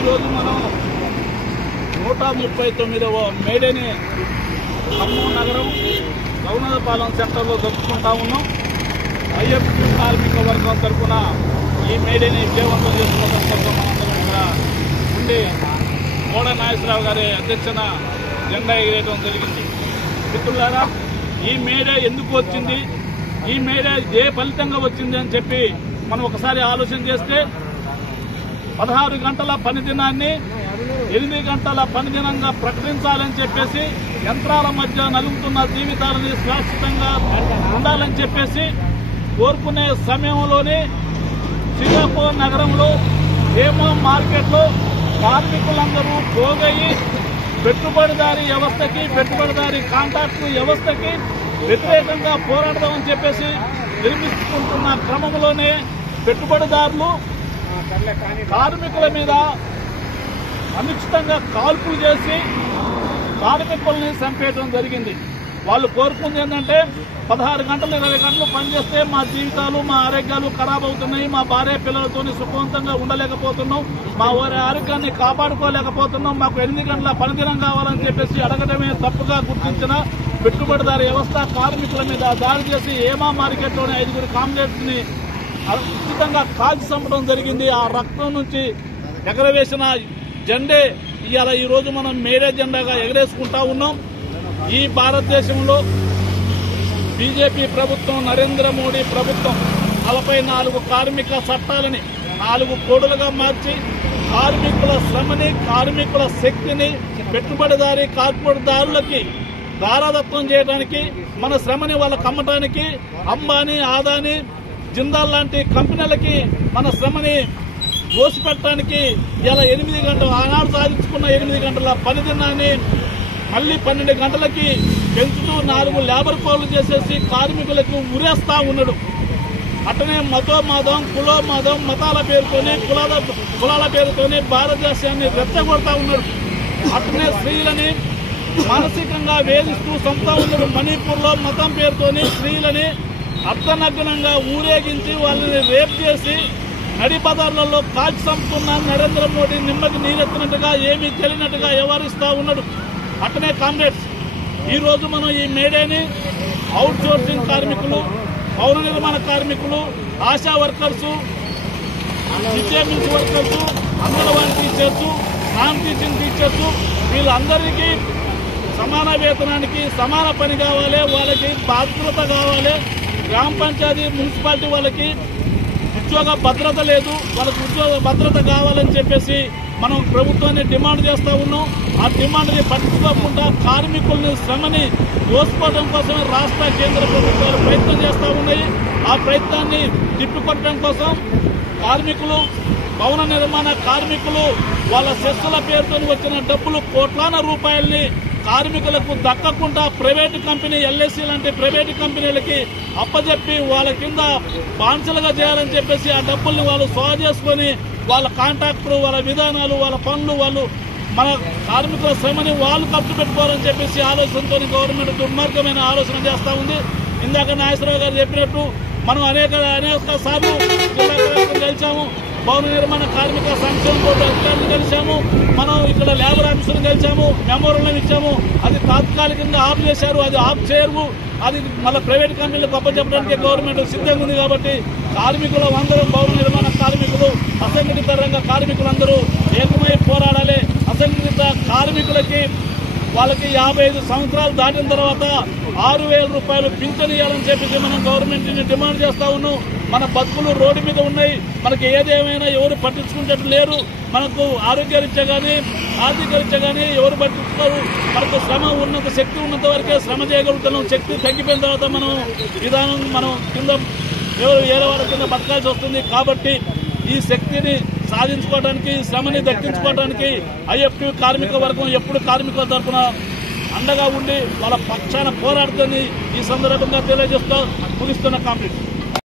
ఈరోజు మనం 139వ మేడేని ఖమ్మం నగరం గౌనదపాలెం సెంటర్లో జరుపుకుంటా ఉన్నాం. ఐఎఫ్టీ కార్మిక వర్గం తరఫున ఈ మేడేని విజయవంతం చేసుకోవడం కోసం మనందరం ఇక్కడ ఉండి కోడ నాగేశ్వరరావు గారి అధ్యక్షన జెండా ఎగిరేయడం జరిగింది. మిత్రులారా, ఈ మేడే ఎందుకు వచ్చింది, ఈ మేడే ఏ ఫలితంగా వచ్చింది అని చెప్పి మనం ఒకసారి ఆలోచన చేస్తే 16 గంటల పని దినాన్ని 8 గంటల పని దినంగా ప్రకటించాలని చెప్పేసి, యంత్రాల మధ్య నలుగుతున్న జీవితాలని శాశ్వతంగా ఉండాలని చెప్పేసి కోరుకునే సమయంలోనే సింగపూర్ నగరంలో హేమో మార్కెట్లో కార్మికులందరూ పోగయి పెట్టుబడిదారీ వ్యవస్థకి, పెట్టుబడిదారీ కాంట్రాక్టు వ్యవస్థకి వ్యతిరేకంగా పోరాడదామని చెప్పేసి నిర్మిస్తుంటున్న క్రమంలోనే పెట్టుబడిదారులు కార్మికుల మీద అనిశ్చితంగా కాల్పులు చేసి కార్మికుల్ని చంపేయడం జరిగింది. వాళ్ళు కోరుకుంది ఏంటంటే 16 గంటలు 20 గంటలు పనిచేస్తే మా జీవితాలు, మా ఆరోగ్యాలు ఖరాబ్ అవుతున్నాయి, మా భార్య పిల్లలతో సుఖవంతంగా ఉండలేకపోతున్నాం, మా వారి ఆరోగ్యాన్ని కాపాడుకోలేకపోతున్నాం, మాకు 8 గంటల పనిదినం కావాలని చెప్పేసి అడగడమే తప్పుగా గుర్తించిన పెట్టుబడిదారీ వ్యవస్థ కార్మికుల మీద దాడి చేసి హేమా మార్కెట్లోని 5 కామ్రేడ్స్ ని ఉచితంగా కాల్చి చంపడం జరిగింది. ఆ రక్తం నుంచి ఎగరవేసిన జెండే ఇవాళ ఈ రోజు మనం మేడే జెండాగా ఎగరేసుకుంటా ఉన్నాం. ఈ భారతదేశంలో బీజేపీ ప్రభుత్వం, నరేంద్ర మోడీ ప్రభుత్వం 44 కార్మిక చట్టాలని 4 కోడులుగా మార్చి కార్మికుల శ్రమని, కార్మికుల శక్తిని పెట్టుబడిదారులకి దారాదత్తం చేయడానికి, మన శ్రమని వాళ్ళకి అమ్మటానికి అంబానీ, ఆదానీ, జిందాల్ లాంటి కంపెనీలకి మన శ్రమని దోసిపెట్టడానికి ఇలా 8 గంటలు ఆనాడు సాధించుకున్న 8 గంటల పని దినాన్ని మళ్లీ 12 గంటలకి పెంచుతూ 4 లేబర్ కోడ్లు చేసేసి కార్మికులకు ఉరేస్తా ఉన్నాడు. అట్టనే మతోమాదం, కులోమాదం, మతాల పేరుతోనే కులాల పేరుతోనే భారతదేశాన్ని రెచ్చగొడతా ఉన్నాడు. అట్టనే స్త్రీలని మానసికంగా వేధిస్తూ చంపుతా ఉన్నాడు. మణిపూర్ లో మతం పేరుతోని స్త్రీలని అర్ధనగ్నంగా ఊరేగించి వాళ్ళని రేప్ చేసి నడి బజార్లలో కాల్చి చంపుతున్న నరేంద్ర మోడీ నిమ్మకి నీరెత్తినట్టుగా, ఏమీ తెలియనట్టుగా వ్యవహరిస్తా ఉన్నాడు. అట్టనే కామ్రేడ్స్, ఈ రోజు మనం ఈ మేడేని అవుట్ సోర్సింగ్ కార్మికులు, పౌర నిర్మాణ కార్మికులు, ఆశా వర్కర్స్, విద్యామిన్స్ workers, anganwadi teachers, non teaching teachers, వీళ్ళందరికీ సమాన వేతనానికి సమాన పని కావాలి, వాళ్ళకి భద్రత కావాలి. గ్రామ పంచాయతీ, మున్సిపాలిటీ వాళ్ళకి ఉద్యోగ భద్రత లేదు, వాళ్ళకి ఉద్యోగ భద్రత కావాలని చెప్పేసి మనం ప్రభుత్వాన్ని డిమాండ్ చేస్తా ఉన్నాం. ఆ డిమాండ్ని పట్టించుకోకుండా కార్మికుల్ని శ్రమని దోసుకోవడం కోసమే రాష్ట్ర, కేంద్ర ప్రభుత్వాలు ప్రయత్నం చేస్తూ ఉన్నాయి. ఆ ప్రయత్నాన్ని తిప్పికొట్టడం కోసం కార్మికులు, భవన నిర్మాణ కార్మికులు వాళ్ళ సెస్సుల పేరుతో వచ్చిన డబ్బులు కోట్లాన రూపాయల్ని కార్మికులకు దక్కకుండా ప్రైవేటు కంపెనీ, ఎల్ఐసి లాంటి ప్రైవేటు కంపెనీలకి అప్పచెప్పి వాళ్ళ కింద బాన్సలుగా చేయాలని చెప్పేసి ఆ డబ్బుల్ని వాళ్ళు సోదా చేసుకుని వాళ్ళ కాంట్రాక్టులు, వాళ్ళ విధానాలు, వాళ్ళ పనులు, వాళ్ళు మన కార్మికుల శ్రమని వాళ్ళు ఖర్చు పెట్టుకోవాలని చెప్పేసి ఆలోచనతో గవర్నమెంట్ దుర్మార్గమైన ఆలోచన చేస్తా ఉంది. ఇందాక నాగేశ్వరరావు గారు చెప్పినట్టు మనం అనేక సార్లు జిల్లా కలెక్టర్ కలిసాము, భవన నిర్మాణ కార్మిక సంక్షేమ బోర్డు అధికారులు కలిసాము, మనం ఇక్కడ లేబర్ ఆఫీసులు కలిసాము, మెమోరండం ఇచ్చాము. అది తాత్కాలికంగా ఆఫ్ చేశారు, అది ఆఫ్ చేయరు, అది మళ్ళీ ప్రైవేట్ కంపెనీలకు అప్పచెప్పడానికి గవర్నమెంట్ సిద్ధంగా ఉంది. కాబట్టి కార్మికులు అందరూ, భవన నిర్మాణ కార్మికులు, అసంఘటిత రంగ కార్మికులందరూ ఏకమై పోరాడాలి. అసంఘటిత కార్మికులకి వాళ్ళకి 55 సంవత్సరాలు దాటిన తర్వాత 6,000 రూపాయలు పింఛన్ ఇవ్వాలని చెప్పేసి మనం గవర్నమెంట్ ని డిమాండ్ చేస్తా ఉన్నాం. మన బతుకులు రోడ్డు మీద ఉన్నాయి, మనకి ఏదేమైనా ఎవరు పట్టించుకునేటట్టు లేరు. మనకు ఆరోగ్యరీత్యా కానీ, ఆర్థిక రీత్యా కానీ ఎవరు పట్టించుకోరు. మనకు శ్రమ ఉన్నంత, శక్తి ఉన్నంత వరకే శ్రమ చేయగలుగుతున్నాం. శక్తి తగ్గిపోయిన తర్వాత మనం కింద ఏడవాళ్ళ కింద బతకాల్సి వస్తుంది. కాబట్టి ఈ శక్తిని సాధించుకోవడానికి, శ్రమని దక్కించుకోవడానికి ఐఎఫ్టీ కార్మిక వర్గం ఎప్పుడు కార్మికుల తరఫున అండగా ఉండి వాళ్ళ పక్షాన పోరాడుతుంది. ఈ సందర్భంగా తెలియజేస్తూ ముగిస్తున్న కాంప్లీట్.